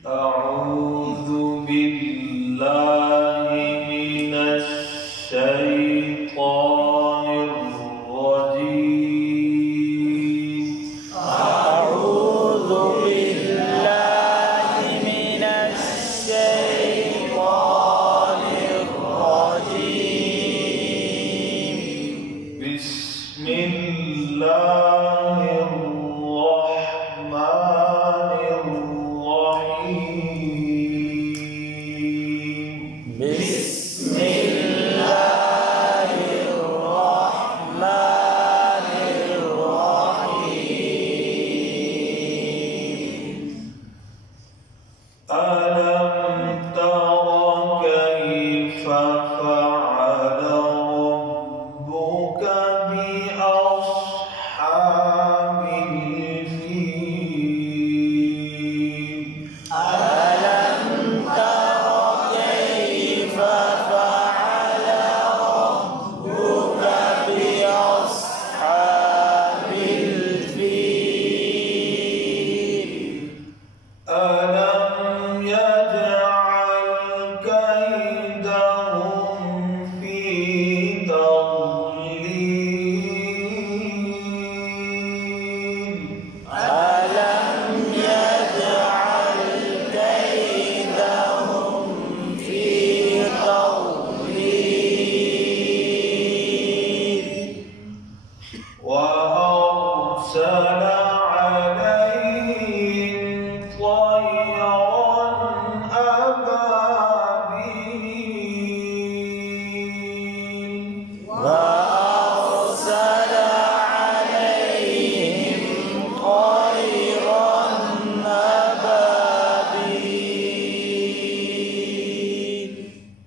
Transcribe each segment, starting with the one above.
أعوذ بالله من الشيطان الرجيم. أعوذ بالله من الشيطان الرجيم. بسم الله الرحمن الرحيم. بسم الله الرحمن الرحيم. ألم تر كيف فعل ربك بأصحاب الفيل. ألم تر كيف فعل ربك بأصحاب الفيل. ألم يجعل كيدهم في تضليل. ألم يجعل كيدهم في تضليل. وأرسل عليهم طيرا أبابيل. وأرسل عليهم طيرا أبابيل.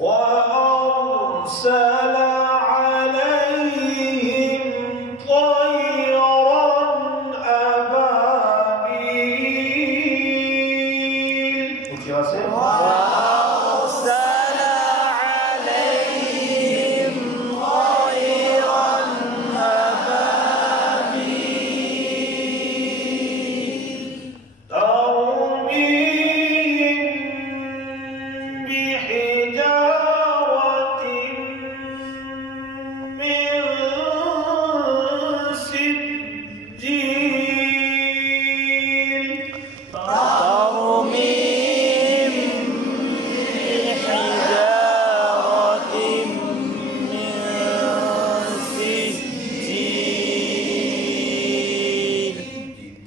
وأرسل عليهم طيرا أبابيل. وأرسل عليهم طيرا أبابيل. ترميهم بحجارة من سجيل. ترميم بحجارة من سجيل.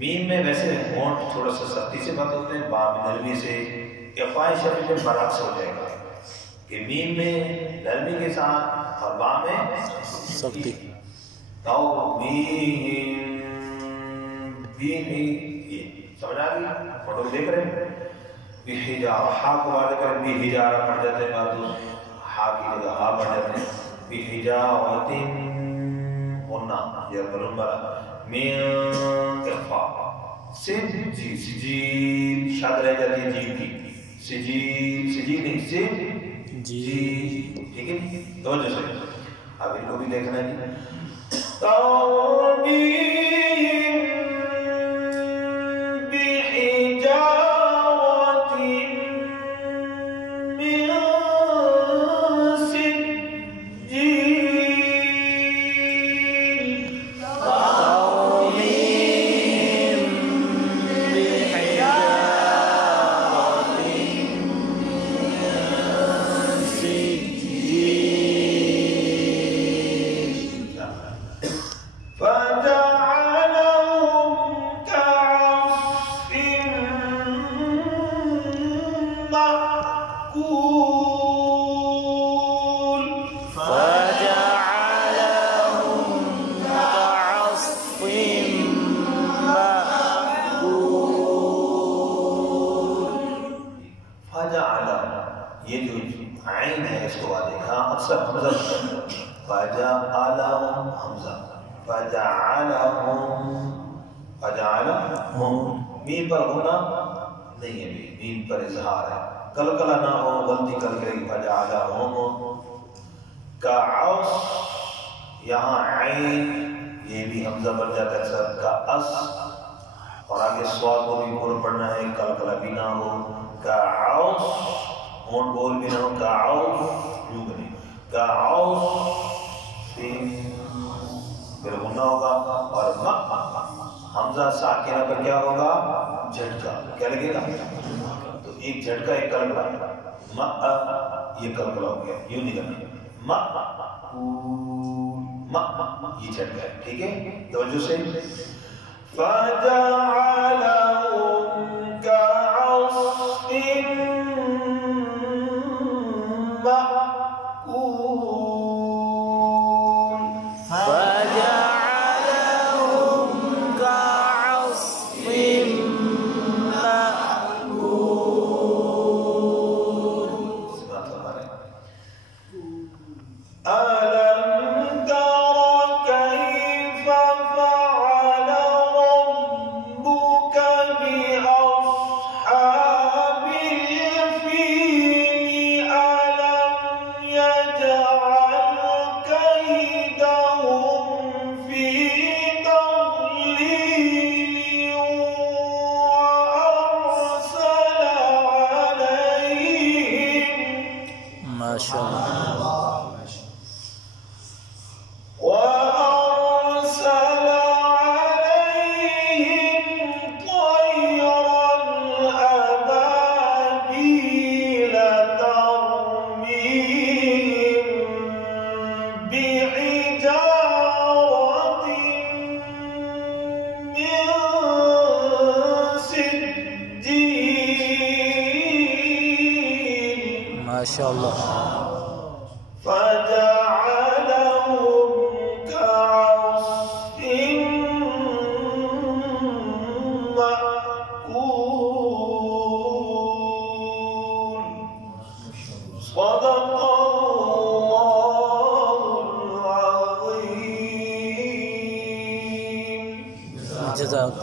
میم میں ویسے ہونٹ تھوڑا سا سختی سے بات ہوتے ہیں، با میں نرمی سے، اقفاء شفوی میں برعکس ہو جائے گا کہ میم میں نرمی کے ساتھ اور با میں سختی. تو میم بھی یہ سمجھ آ گئی؟ فوٹو دیکھ رہے ہیں بحجارہ، ہا کو بات کریں بحجارہ پڑھ جاتے ہیں، بعد ہا کی جگہ ہا پڑھ جاتے ہیں، بحجارۃ غنہ یا بلون والا من اخفاء، سجیل شاد رہ جاتی ہے جیم کی، سجیل نہیں سجیل، ٹھیک ہے توجہ سے اب ان کو بھی دیکھنا ہے. یہ جو عین ہے اس کو دیکھا اکثر حمزہ فجعلہم حمزہ فجعلہم میم پر ہونا نہیں ہے، میم پر اظہار ہے، کلکلہ نہ ہو، غلطی کر کے فجعلہم کعص، یہاں عین یہ بھی حمزہ بن جاتا ہے اکثر کعص، اور آگے سواد کو بھی پورا پڑھنا ہے، کلکلہ بھی نہ ہو، کعص ہونٹ بول بھی نہ ہو، کعص یوں بنے کعص، پھر غنہ ہوگا، اور حمزہ ساکنہ پر کیا ہوگا جھٹکا، کیا لگے گا؟ تو ایک جھٹکا ایک کلکلہ، یہ کلکلہ ہو گیا، یوں نہیں کرنا، یہ جھٹکا ہے، ٹھیک ہے توجہ سے. فَجَعَلَهُمْ كَعَصْفٍ مَأْكُولٍ فَجَعَلَهُمْ كَعَصْفٍ مَأْكُولٍ. أَلَمْ تَرَ كَيْفَ فَعَلَ رَبُّكَ بِأَصْحَابِ الْفِيلِ أَلَمْ يَجْعَلْ كَيْدَهُمْ فِي تَضْلِيلٍ وَأَرْسَلَ عَلَيْهِمْ ما شاء اللہ. وَأَرْسَلَ عَلَيْهِمْ طَيْرًا أَبَابِيلَ تَرْمِيهِمْ بِحِجَارَةٍ مِّن سِجِّيلٍ ما شاء اللہ. فَجَعَلَهُمْ كَعَصْفٍ مَأْكُولٍ. صدق الله العظيم. جزاک